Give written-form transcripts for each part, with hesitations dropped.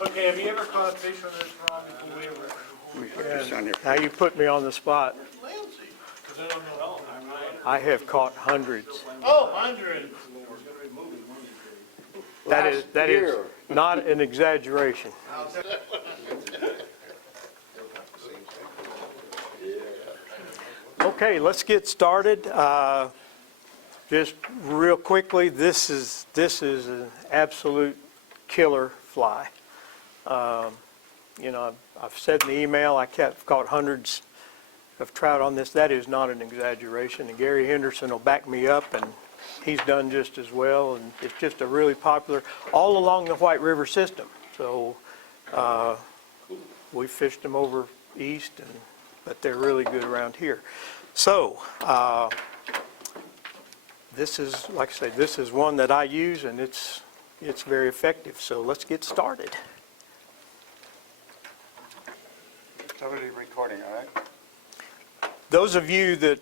Okay, have you ever caught a fish on this rod before we ever? Let me put this on there. Now you put me on the spot. Because I don't know. I have caught hundreds. Oh, hundreds. That is not an exaggeration. Okay, let's get started. Just real quickly, this is an absolute killer fly. You know, I've said in the email I caught hundreds of trout on this. That is not an exaggeration, and Gary Henderson will back me up, and he's done just as well. And it's just a really popular all along the White River system. So we fished them over east, but they're really good around here. So this is, like I say, this is one that I use, and it's very effective. So let's get started. Somebody recording, all right? Those of you that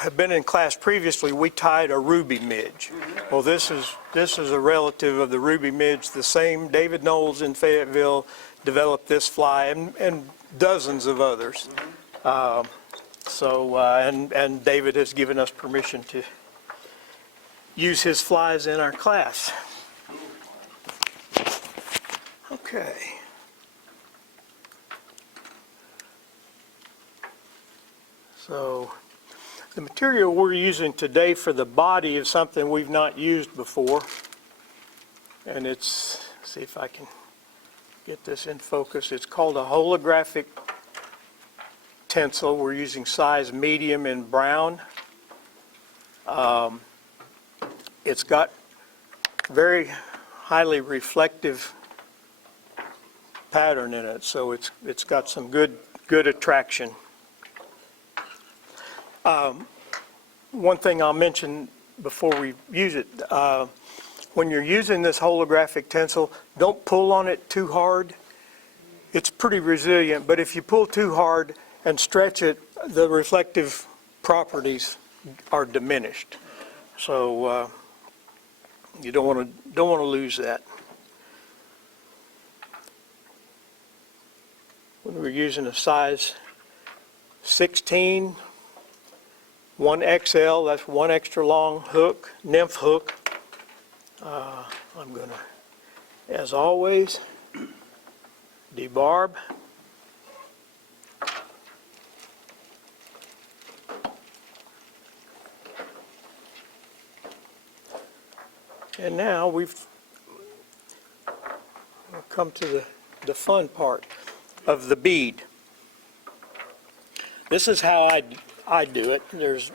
have been in class previously, we tied a ruby midge. Well, this is a relative of the ruby midge. The same David Knowles in Fayetteville developed this fly, and dozens of others. And David has given us permission to use his flies in our class. Okay. So the material we're using today for the body is something we've not used before. And it's, let's see if I can get this in focus. It's called a holographic tinsel. We're using size medium in brown. It's got very highly reflective pattern in it, so it's got some good attraction. One thing I'll mention before we use it, when you're using this holographic tinsel, don't pull on it too hard. It's pretty resilient, but if you pull too hard and stretch it, the reflective properties are diminished. So you don't want to lose that. When we're using a size 16, 1XL, that's one extra long hook, nymph hook. I'm going to, as always, debarb. And now we've come to the fun part of the bead. This is how I do it. There's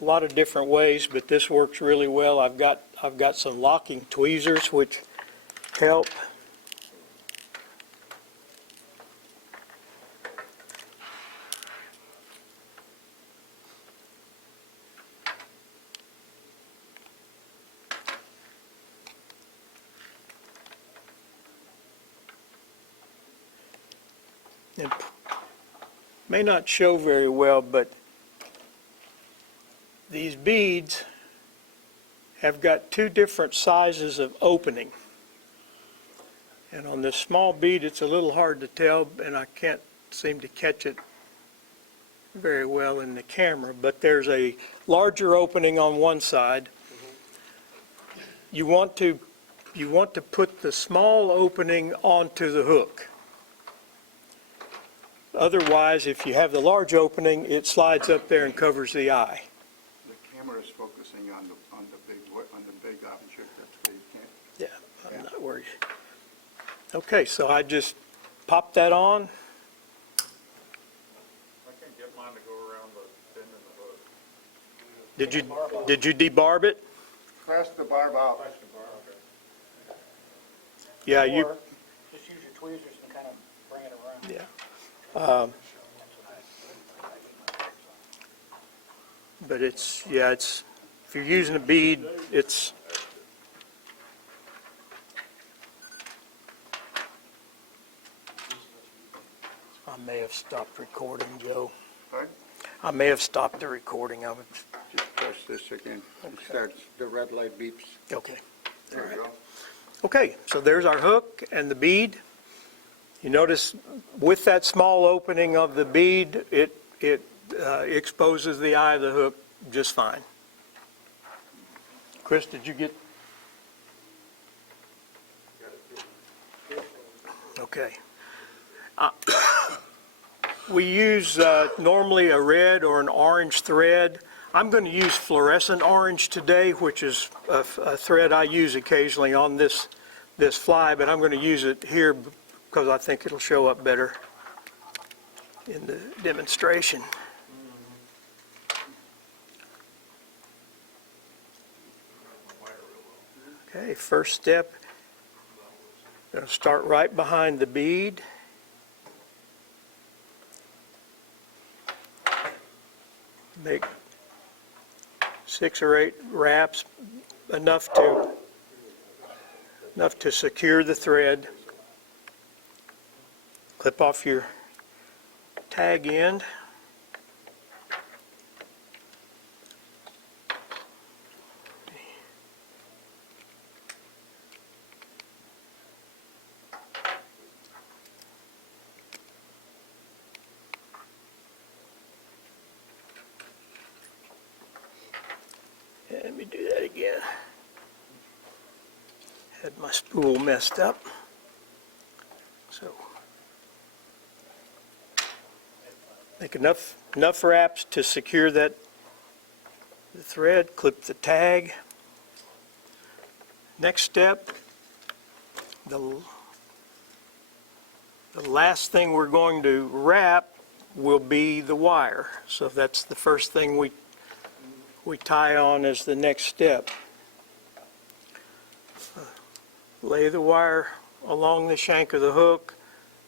a lot of different ways, but this works really well. I've got some locking tweezers which help. It may not show very well, but these beads have got two different sizes of opening. And on this small bead, it's a little hard to tell, and I can't seem to catch it very well in the camera, but there's a larger opening on one side. You want to put the small opening onto the hook. Otherwise, if you have the large opening, it slides up there and covers the eye. The camera is focusing on the big object. That's where you can't. Yeah, I'm not worried. Okay, so I just pop that on. I can't get mine to go around the bend in the hook. Did you debarb it? Press the barb out. Yeah, you. Or just use your tweezers and kind of bring it around. Yeah. But it's if you're using a bead, it's. I may have stopped recording, Joe. Pardon? I may have stopped the recording of it. Just press this again. It starts, the red light beeps. Okay. There you go. Okay, so there's our hook and the bead. You notice with that small opening of the bead, it exposes the eye of the hook just fine. Chris, did you get? Okay. We use normally a red or an orange thread. I'm going to use fluorescent orange today, which is a thread I use occasionally on this fly, but I'm going to use it here because I think it'll show up better in the demonstration. Okay, first step, going to start right behind the bead. Make 6 or 8 wraps, enough to secure the thread. Clip off your tag end. Let me do that again. Had my spool messed up. So make enough wraps to secure the thread. Clip the tag. Next step, the last thing we're going to wrap will be the wire. So that's the first thing we tie on as the next step. Lay the wire along the shank of the hook.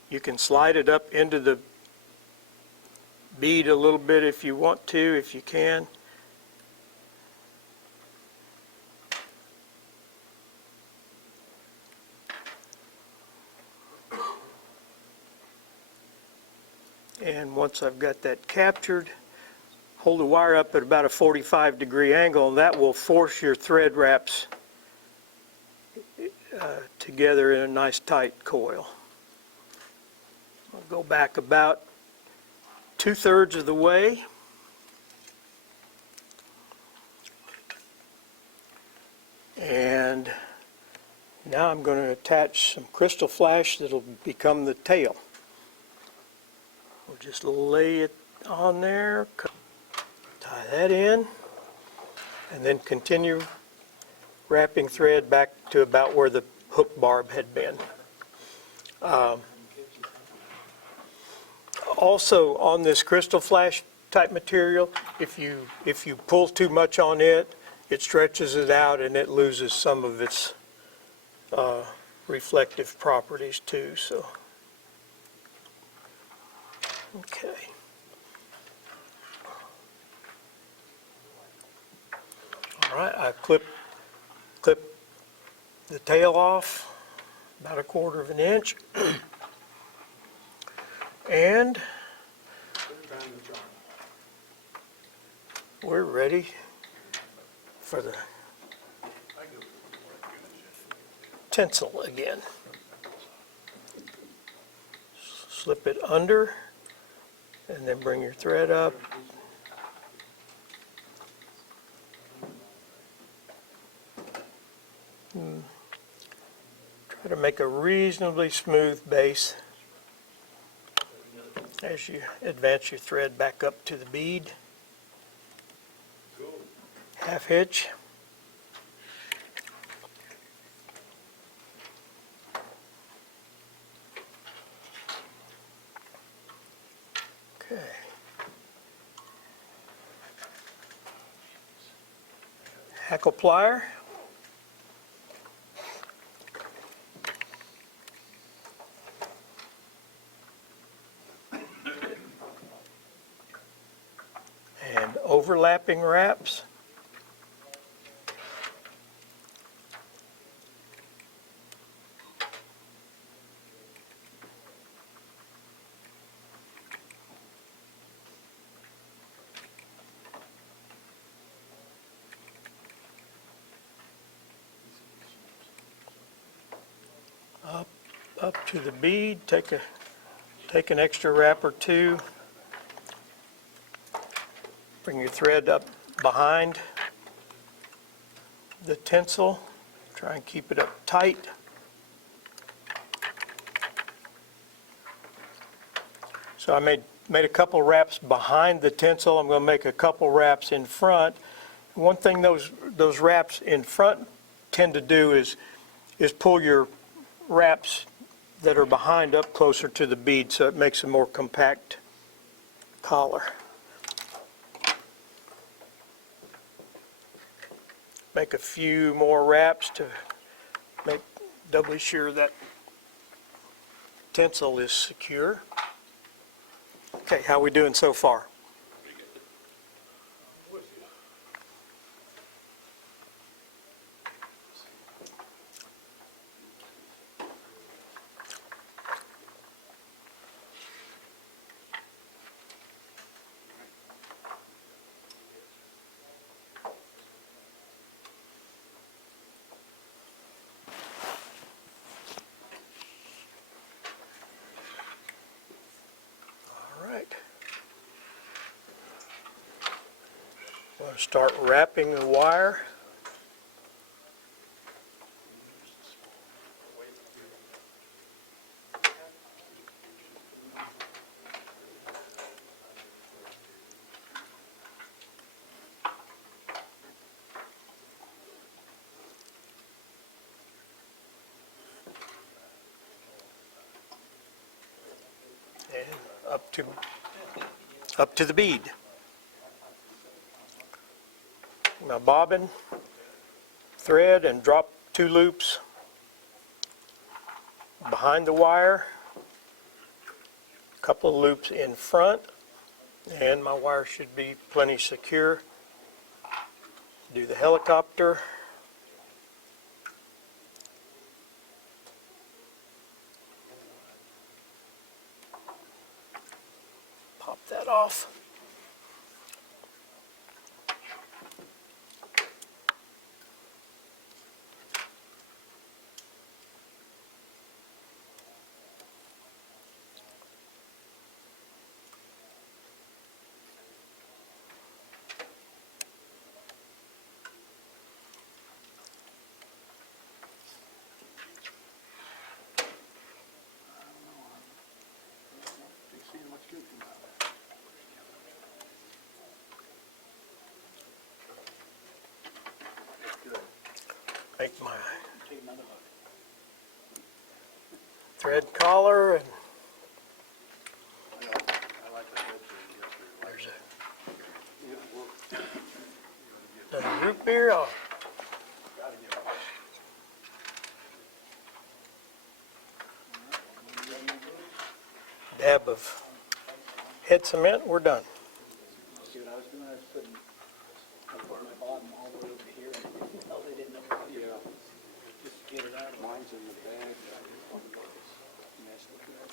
You can slide it up into the bead a little bit if you want to, if you can. And once I've got that captured, hold the wire up at about a 45-degree angle, and that will force your thread wraps together in a nice tight coil. I'll go back about 2/3 of the way. And now I'm going to attach some crystal flash that'll become the tail. We'll just lay it on there, tie that in, and then continue wrapping thread back to about where the hook barb had been. Also on this crystal flash type material, if you pull too much on it, it stretches it out and it loses some of its reflective properties too. So, okay. All right, I clip the tail off about 1/4 of an inch, and we're ready for the tinsel again. Slip it under and then bring your thread up. Try to make a reasonably smooth base as you advance your thread back up to the bead. Half hitch. Okay. Hackle plier. And overlapping wraps. up to the bead, take an extra wrap or two, bring your thread up behind the tinsel, try and keep it up tight. So I made a couple wraps behind the tinsel. I'm going to make a couple wraps in front. One thing those wraps in front tend to do is pull your wraps that are behind up closer to the bead, so it makes a more compact collar. Make a few more wraps to make doubly sure that tinsel is secure. Okay, how are we doing so far? I'm going to start wrapping the wire. And up to the bead. Now bobbin, thread, and drop 2 loops behind the wire, a couple of loops in front, and my wire should be plenty secure. Do the helicopter. Pop that off. Make my thread collar, and there's another root beer. Dab of head cement, we're done. See what I was doing? I was putting my bottom all the way over here, and they didn't know what to do. Just get it out. Mine's in the bag. Messed with that.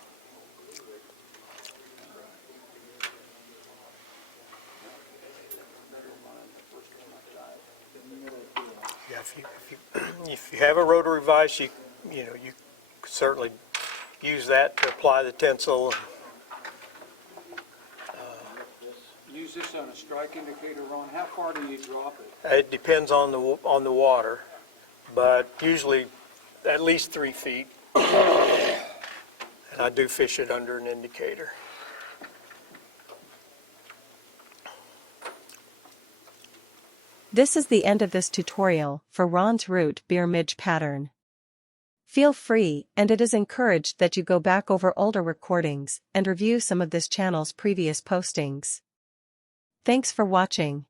Yeah, if you have a rotary vise, you could certainly use that to apply the tinsel. Use this on a strike indicator, Ron. How far do you drop it? It depends on the water, but usually at least 3 feet. And I do fish it under an indicator. This is the end of this tutorial for Ron's root beer midge pattern. Feel free, and it is encouraged that you go back over older recordings and review some of this channel's previous postings. Thanks for watching.